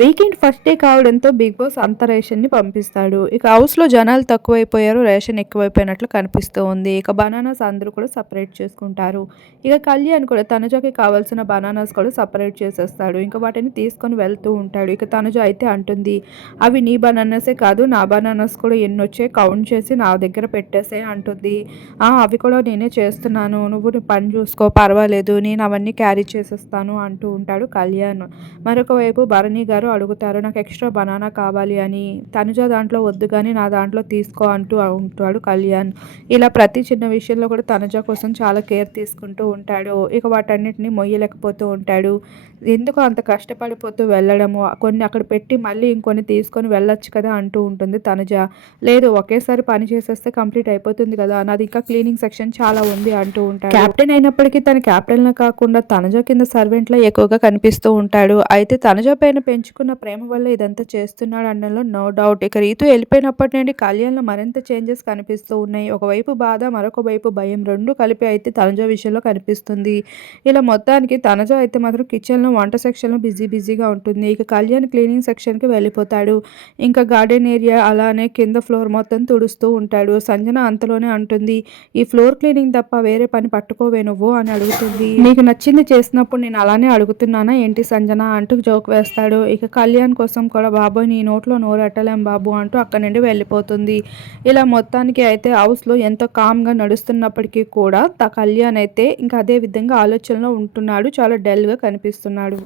Weekend first day కావడంతో Bigg Boss అంత రేషన్ని పంపిస్తాడు. ఇక హౌస్లో జనాలు తక్కువైపోయారు రేషన్ ఎక్కువైపోయినట్లు కనిపిస్తూ ఉంది. ఇక బనానాస్ అందరూ కూడా సపరేట్ చేసుకుంటారు. ఇక కళ్యాణ్ కూడా తనుజకి కావాల్సిన బనానాస్ కూడా సపరేట్ చేసేస్తాడు. ఇంకా వాటిని తీసుకొని వెళ్తూ ఉంటాడు. ఇక తనుజ అయితే అంటుంది అవి నీ బనానాసే కాదు నా బనానాస్ కూడా ఎన్ని వచ్చాయి కౌంట్ చేసి నా దగ్గర పెట్టేసే అంటుంది. అవి కూడా నేనే చేస్తున్నాను. నువ్వు పని చూసుకో పర్వాలేదు. నేను అవన్నీ క్యారీ చేసేస్తాను అంటూ ఉంటాడు కళ్యాణ్. మరొక వైపు భరణి గారు గారు అడుగుతారు నాకు ఎక్స్ట్రా బనానా కావాలి అని తనుజ దాంట్లో వద్దు కానీ నా దాంట్లో తీసుకో అంటూ ఉంటాడు కళ్యాణ్. ఇలా ప్రతి చిన్న విషయంలో కూడా తనుజ కోసం చాలా కేర్ తీసుకుంటూ ఉంటాడు. ఇక వాటన్నిటిని మొయ్యలేకపోతూ ఉంటాడు. ఎందుకు అంత కష్టపడిపోతూ వెళ్ళడము? కొన్ని అక్కడ పెట్టి మళ్ళీ ఇంకొన్ని తీసుకొని వెళ్ళొచ్చు కదా అంటూ ఉంటుంది తనుజ. లేదు ఒకేసారి పని చేసేస్తే కంప్లీట్ అయిపోతుంది కదా? నాది ఇంకా క్లీనింగ్ సెక్షన్ చాలా ఉంది అంటూ ఉంటాడు. కెప్టెన్ అయినప్పటికీ తన కెప్టెన్ కాకుండా తనుజ కింద సర్వెంట్లో ఎక్కువగా కనిపిస్తూ ఉంటాడు. అయితే తనుజ పైన పెంచు పెంచుకున్న ప్రేమ వల్ల ఇదంతా చేస్తున్నాడు అన్నలో నో డౌట్ ఇక రీతు వెళ్ళిపోయినప్పటి నుండి కళ్యాణ్లో మరింత చేంజెస్ కనిపిస్తూ ఉన్నాయి. ఒకవైపు బాధ మరొక వైపు భయం రెండు కలిపి అయితే తనజా విషయంలో కనిపిస్తుంది. ఇలా మొత్తానికి తనజా అయితే మాత్రం కిచెన్లో వంట సెక్షన్లో బిజీ బిజీగా ఉంటుంది. ఇక కళ్యాణ్ క్లీనింగ్ సెక్షన్కి వెళ్ళిపోతాడు. ఇంకా గార్డెన్ ఏరియా అలానే కింద ఫ్లోర్ మొత్తం తుడుస్తూ ఉంటాడు. సంజన అంతలోనే అంటుంది ఈ ఫ్లోర్ క్లీనింగ్ తప్ప వేరే పని పట్టుకోవే నువ్వు అని అడుగుతుంది. నీకు నచ్చింది చేసినప్పుడు నేను అలానే అడుగుతున్నానా? ఏంటి సంజన? అంటూ జోక్ వేస్తాడు. ఇక ఇక కళ్యాణ్ కోసం కూడా బాబోయ్ నీ నోట్లో నోరెట్టలేం బాబు అంటూ అక్కడి నుండి వెళ్ళిపోతుంది. ఇలా మొత్తానికి అయితే హౌస్లో ఎంతో కామ్గా నడుస్తున్నప్పటికీ కూడా కళ్యాణ్ అయితే ఇంకా అదే విధంగా ఆలోచనలో ఉంటున్నాడు. చాలా డల్గా కనిపిస్తున్నాడు.